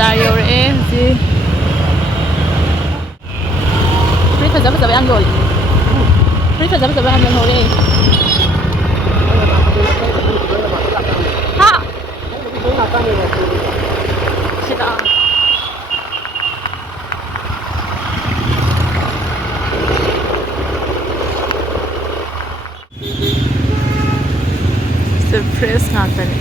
Bazaar yauꯔꯛꯑꯦ ꯍꯧꯖꯤꯛ ꯐꯨꯔꯤꯠ ꯐꯖ ꯐꯖꯕ ꯌꯥꯝ ꯌꯣꯜꯂꯦ ꯐꯨꯔꯤꯠ ꯐꯖ ꯐꯖꯕ ꯌꯥꯝ ꯌꯣꯜꯍꯧꯔꯦ ꯍꯥ ꯁꯤꯗ fresh ngakani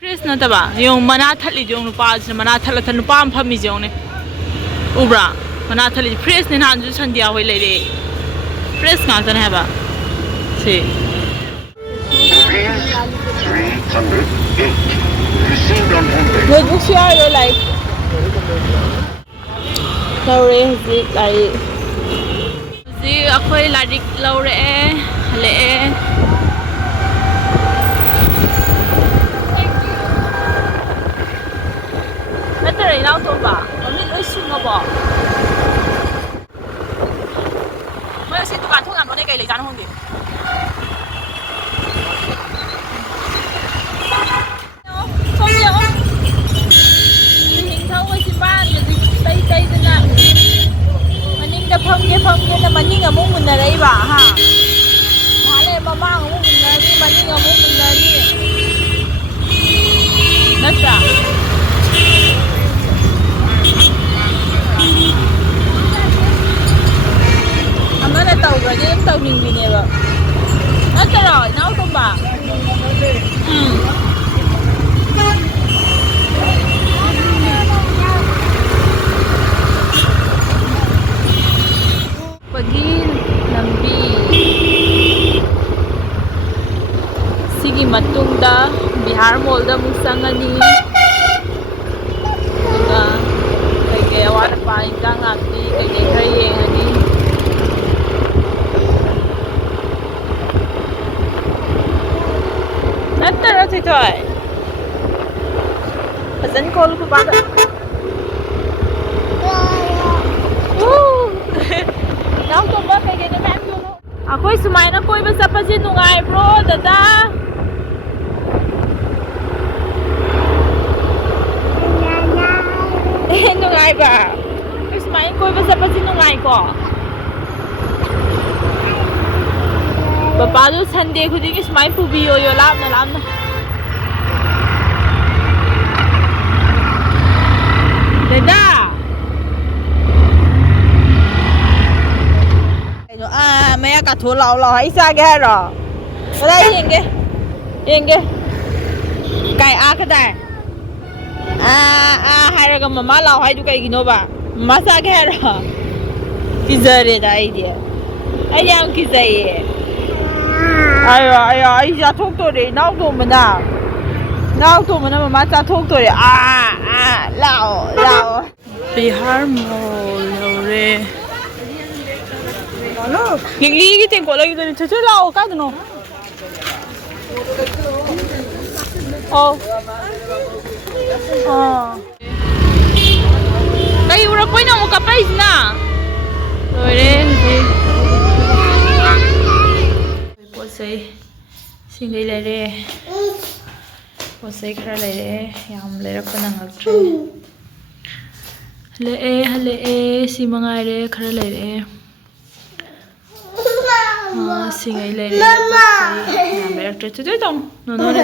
fresh nataba yong mana thali jong nupa asina mana thala than nupa am phami jong ne ubra mana thali fresh ne nan ju sandia hoi leire fresh ngakani haba si 308 received on Monday. Notebook share your life. Sorry, Zik lairik. Zik akhoi lairik laure hale. Better now to ba. Mami oi sunga ba. Moi si dukan thong am lo ne kai lai jan hong di. Phangge na maning among munnarai ba ha male mamang among munnari maning among munnari natra amana tawga je taw ning mine ba natra naw to ba Sigi matungda Bihar Mall da mung sangani na kay awat pa ingkang ati kay kay ani natara titoy pasan call ko ba now to ba kay gani ma'am yun ako'y sumayin na ko'y basta pa sinungay bro dada nungay ba ako'y sumayin ko'y basta pa sinungay ko Papa do Sunday khuding sumayin pubiyo yo lam na dada mẹ cả thua lẩu lẩu hay sao cái rồi ở đây yên cái cái này hai rồi mà má lẩu hay du cái gì nữa ba má sao cái rồi cái giờ đấy đây đi ai đang cái gì ai ra thuốc tôi đi nấu tôi mình nào mà má ra thuốc tôi đi lẩu Bihar Mall rồi Nghịch lý cái tiền của lấy rồi chơi lâu cái nó cái ura quay nào một cặp ấy nè rồi đấy bộ giấy xin lấy lại đây bộ giấy khá lại đây yam lấy ra con năng học lệ xí mang ai đây khá lại đây singai le le nambe acte tu dong no no le